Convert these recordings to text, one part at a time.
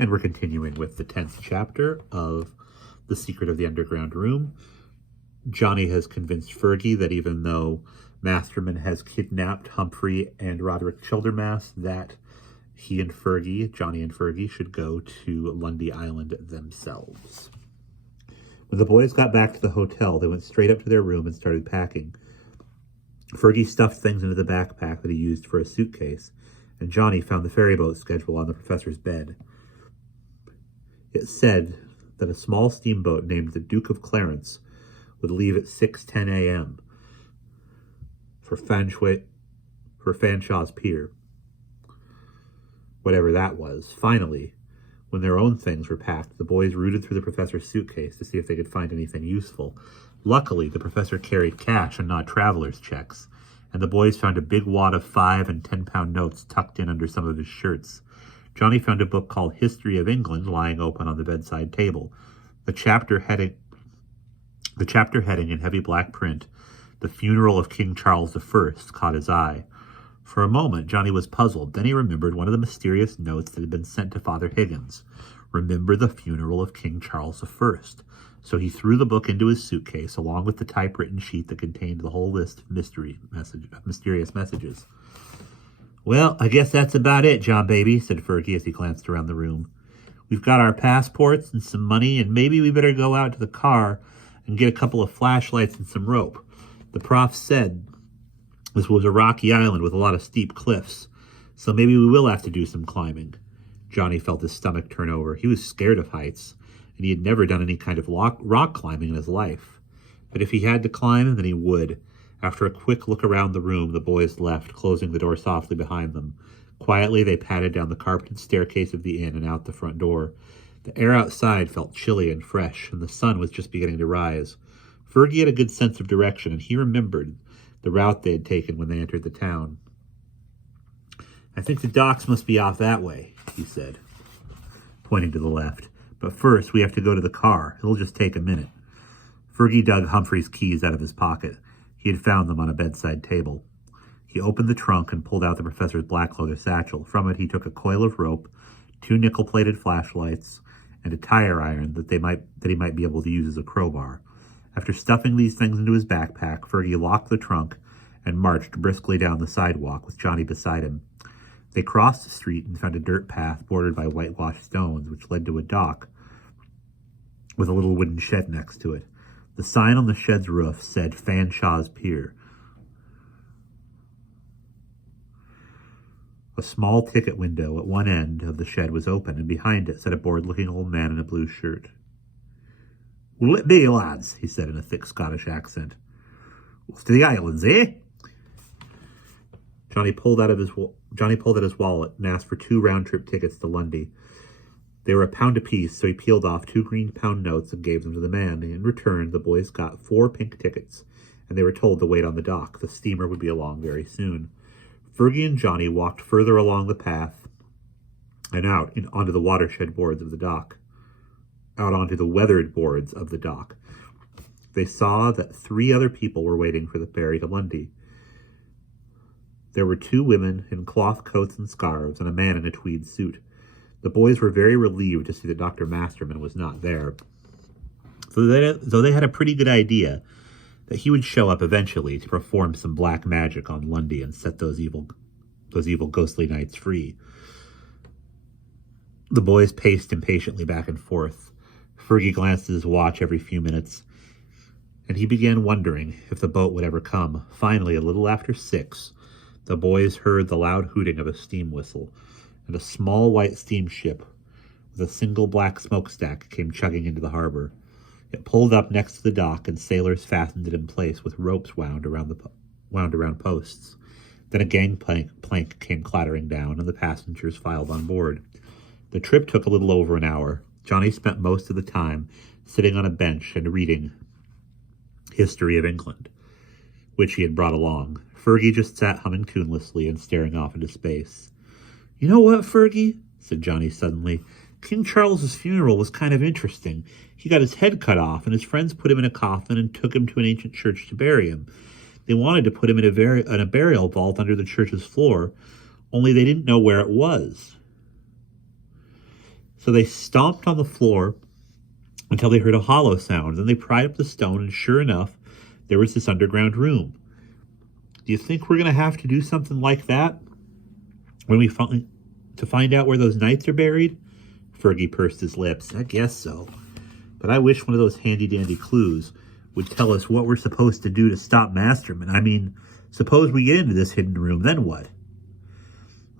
And we're continuing with the 10th chapter of The Secret of the Underground Room. Johnny has convinced Fergie that even though Masterman has kidnapped Humphrey and Roderick Childermass, that he and Fergie, Johnny and Fergie, should go to Lundy Island themselves. When the boys got back to the hotel, they went straight up to their room and started packing. Fergie stuffed things into the backpack that he used for a suitcase, and Johnny found the ferryboat schedule on the professor's bed. It said that a small steamboat named the Duke of Clarence would leave at 6:10 a.m. for Fanshaw's Pier. Whatever that was. Finally, when their own things were packed, the boys rooted through the professor's suitcase to see if they could find anything useful. Luckily, the professor carried cash and not traveler's checks, and the boys found a big wad of 5- and 10-pound notes tucked in under some of his shirts. Johnny found a book called History of England lying open on the bedside table. The chapter heading in heavy black print, The Funeral of King Charles I, caught his eye. For a moment, Johnny was puzzled. Then he remembered one of the mysterious notes that had been sent to Father Higgins. Remember the funeral of King Charles I. So he threw the book into his suitcase, along with the typewritten sheet that contained the whole list of mysterious messages. "Well, I guess that's about it, John baby," said Fergie as he glanced around the room. "We've got our passports and some money, and maybe we better go out to the car and get a couple of flashlights and some rope. The prof said this was a rocky island with a lot of steep cliffs, so maybe we will have to do some climbing." Johnny felt his stomach turn over. He was scared of heights, and he had never done any kind of rock climbing in his life. But if he had to climb, then he would. After a quick look around the room, the boys left, closing the door softly behind them. Quietly, they padded down the carpeted staircase of the inn and out the front door. The air outside felt chilly and fresh, and the sun was just beginning to rise. Fergie had a good sense of direction, and he remembered the route they had taken when they entered the town. "I think the docks must be off that way," he said, pointing to the left. "But first, we have to go to the car. It'll just take a minute." Fergie dug Humphrey's keys out of his pocket. He had found them on a bedside table. He opened the trunk and pulled out the professor's black leather satchel. From it, he took a coil of rope, 2 nickel-plated flashlights, and a tire iron that he might be able to use as a crowbar. After stuffing these things into his backpack, Fergie locked the trunk and marched briskly down the sidewalk with Johnny beside him. They crossed the street and found a dirt path bordered by whitewashed stones, which led to a dock with a little wooden shed next to it. The sign on the shed's roof said Fanshaw's Pier. A small ticket window at one end of the shed was open, and behind it sat a bored-looking old man in a blue shirt. "Will it be, lads?" he said in a thick Scottish accent. "Off to the islands, eh?" Johnny pulled out his wallet and asked for 2 round-trip tickets to Lundy. They were £1 apiece, so he peeled off 2 green pound notes and gave them to the man. In return, the boys got 4 pink tickets, and they were told to wait on the dock. The steamer would be along very soon. Fergie and Johnny walked further along the path and onto the watershed boards of the dock, out onto the weathered boards of the dock. They saw that 3 other people were waiting for the ferry to Lundy. There were 2 women in cloth coats and scarves, and a man in a tweed suit. The boys were very relieved to see that Dr. Masterman was not there, though they had a pretty good idea that he would show up eventually to perform some black magic on Lundy and set those evil ghostly knights free. The boys paced impatiently back and forth. Fergie glanced at his watch every few minutes, and he began wondering if the boat would ever come. Finally, a little after 6, the boys heard the loud hooting of a steam whistle, and a small white steamship with a single black smokestack came chugging into the harbor. It pulled up next to the dock, and sailors fastened it in place with ropes wound around posts. Then a gangplank came clattering down, and the passengers filed on board. The trip took a little over an hour. Johnny spent most of the time sitting on a bench and reading History of England, which he had brought along. Fergie just sat humming tunelessly and staring off into space. "You know what, Fergie?" said Johnny suddenly. "King Charles's funeral was kind of interesting. He got his head cut off, and his friends put him in a coffin and took him to an ancient church to bury him. They wanted to put him in a burial vault under the church's floor, only they didn't know where it was." So they stomped on the floor until they heard a hollow sound. Then they pried up the stone, and sure enough, there was this underground room. Do you think we're going to have to do something like that when we find out where those knights are buried? Fergie pursed his lips. I guess so. But I wish one of those handy-dandy clues would tell us what we're supposed to do to stop Masterman. I mean, suppose we get into this hidden room, then what?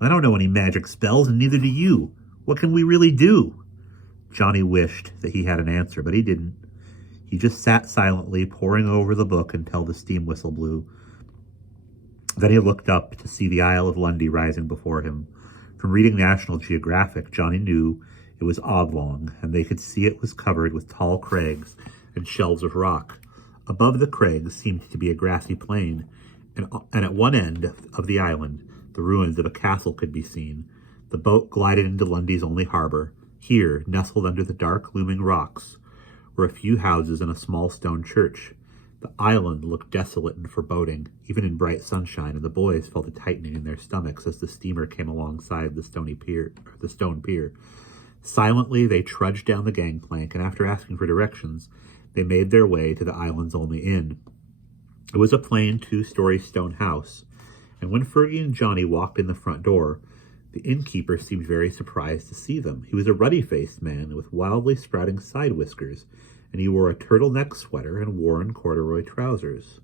I don't know any magic spells, and neither do you. What can we really do? Johnny wished that he had an answer, but he didn't. He just sat silently, poring over the book until the steam whistle blew. Then he looked up to see the Isle of Lundy rising before him. From reading National Geographic, Johnny knew it was oblong, and they could see it was covered with tall crags and shelves of rock. Above the crags seemed to be a grassy plain, and at one end of the island, the ruins of a castle could be seen. The boat glided into Lundy's only harbor. Here, nestled under the dark, looming rocks, were a few houses and a small stone church. The island looked desolate and foreboding, even in bright sunshine, and the boys felt a tightening in their stomachs as the steamer came alongside the stone pier. Silently, they trudged down the gangplank, and after asking for directions, they made their way to the island's only inn. It was a plain 2-story stone house, and when Fergie and Johnny walked in the front door, the innkeeper seemed very surprised to see them. He was a ruddy-faced man with wildly sprouting side whiskers, and he wore a turtleneck sweater and worn corduroy trousers.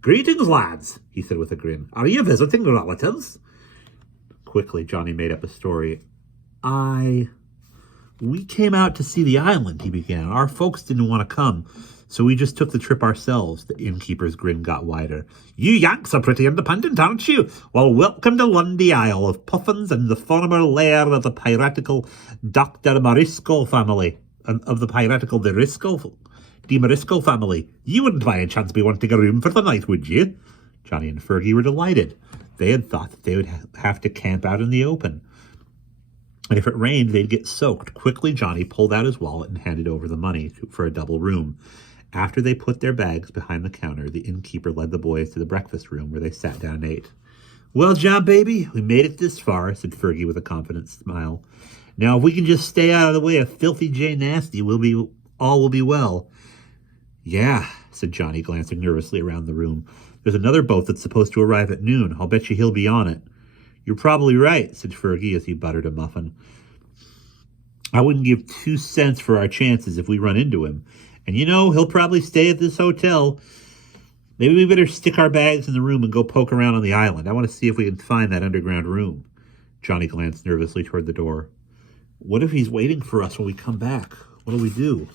"Greetings, lads," he said with a grin. "Are you visiting relatives?" Quickly, Johnny made up a story. We came out to see the island," he began. "Our folks didn't want to come, so we just took the trip ourselves." The innkeeper's grin got wider. "You Yanks are pretty independent, aren't you? Well, welcome to Lundy Isle of Puffins and the former lair of the piratical Dr. Marisco family. Of the piratical DeMarisco family. You wouldn't by any chance be wanting a room for the night, would you?" Johnny and Fergie were delighted. They had thought that they would have to camp out in the open, and if it rained, they'd get soaked. Quickly, Johnny pulled out his wallet and handed over the money for a double room. After they put their bags behind the counter, the innkeeper led the boys to the breakfast room where they sat down and ate. "Well, John, baby, we made it this far," said Fergie with a confident smile. "Now, if we can just stay out of the way of filthy J. Nasty, all will be well." "Yeah," said Johnny, glancing nervously around the room. "There's another boat that's supposed to arrive at noon. I'll bet you he'll be on it." "You're probably right," said Fergie as he buttered a muffin. "I wouldn't give 2 cents for our chances if we run into him. And he'll probably stay at this hotel. Maybe we better stick our bags in the room and go poke around on the island. I want to see if we can find that underground room." Johnny glanced nervously toward the door. "What if he's waiting for us when we come back? What'll we do?"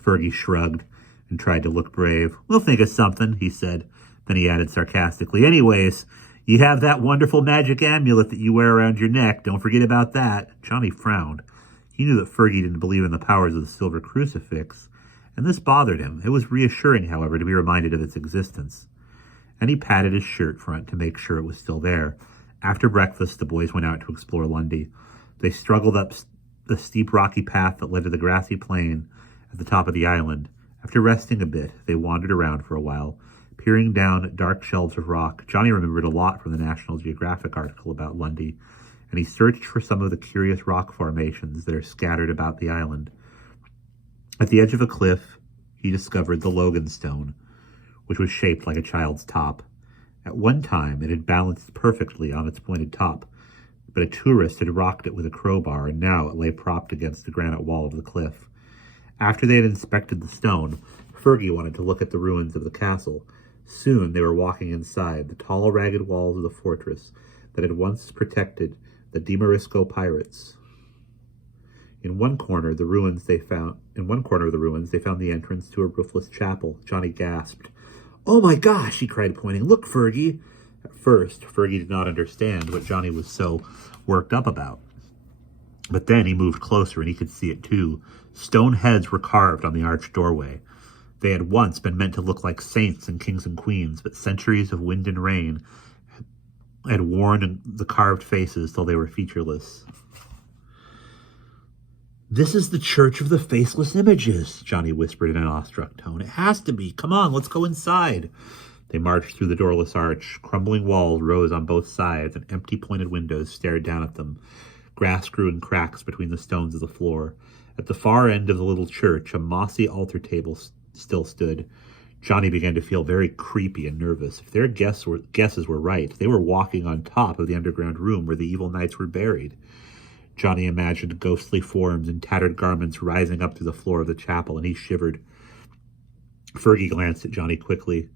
Fergie shrugged and tried to look brave. "We'll think of something," he said. Then he added sarcastically, "Anyways, you have that wonderful magic amulet that you wear around your neck. Don't forget about that." Johnny frowned. He knew that Fergie didn't believe in the powers of the silver crucifix, and this bothered him. It was reassuring, however, to be reminded of its existence. And he patted his shirt front to make sure it was still there. After breakfast, the boys went out to explore Lundy. They struggled up the steep rocky path that led to the grassy plain at the top of the island. After resting a bit, they wandered around for a while, peering down at dark shelves of rock. Johnny remembered a lot from the National Geographic article about Lundy, and he searched for some of the curious rock formations that are scattered about the island. At the edge of a cliff, he discovered the Logan Stone, which was shaped like a child's top. At one time, it had balanced perfectly on its pointed top, but a tourist had rocked it with a crowbar, and now it lay propped against the granite wall of the cliff. After they had inspected the stone, Fergie wanted to look at the ruins of the castle. Soon they were walking inside the tall, ragged walls of the fortress that had once protected the DeMarisco pirates. In one corner of the ruins, they found the entrance to a roofless chapel. Johnny gasped. "Oh my gosh!" he cried, pointing. "Look, Fergie!" At first, Fergie did not understand what Johnny was so worked up about. But then he moved closer and he could see it too. Stone heads were carved on the arched doorway. They had once been meant to look like saints and kings and queens, but centuries of wind and rain had worn the carved faces till they were featureless. "This is the Church of the Faceless Images," Johnny whispered in an awestruck tone. "It has to be. Come on, let's go inside." They marched through the doorless arch. Crumbling walls rose on both sides, and empty pointed windows stared down at them. Grass grew in cracks between the stones of the floor. At the far end of the little church, a mossy altar table still stood. Johnny began to feel very creepy and nervous. If their guesses were right, they were walking on top of the underground room where the evil knights were buried. Johnny imagined ghostly forms in tattered garments rising up through the floor of the chapel, and he shivered. Fergie glanced at Johnny quickly.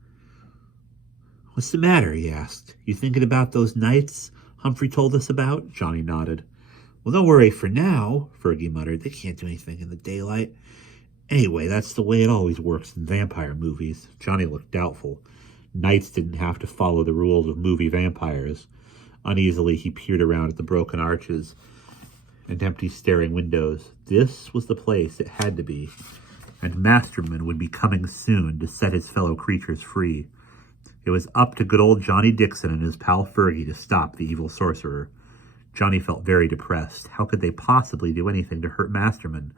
"What's the matter?" he asked. "You thinking about those knights Humphrey told us about?" Johnny nodded. "Well, don't worry for now," Fergie muttered. "They can't do anything in the daylight. Anyway, that's the way it always works in vampire movies." Johnny looked doubtful. Knights didn't have to follow the rules of movie vampires. Uneasily, he peered around at the broken arches and empty staring windows. This was the place it had to be, and Masterman would be coming soon to set his fellow creatures free. It was up to good old Johnny Dixon and his pal Fergie to stop the evil sorcerer. Johnny felt very depressed. How could they possibly do anything to hurt Masterman?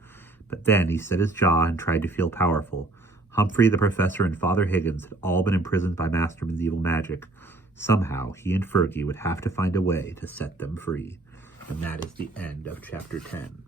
But then he set his jaw and tried to feel powerful. Humphrey, the professor, and Father Higgins had all been imprisoned by Masterman's evil magic. Somehow, he and Fergie would have to find a way to set them free. And that is the end of Chapter 10.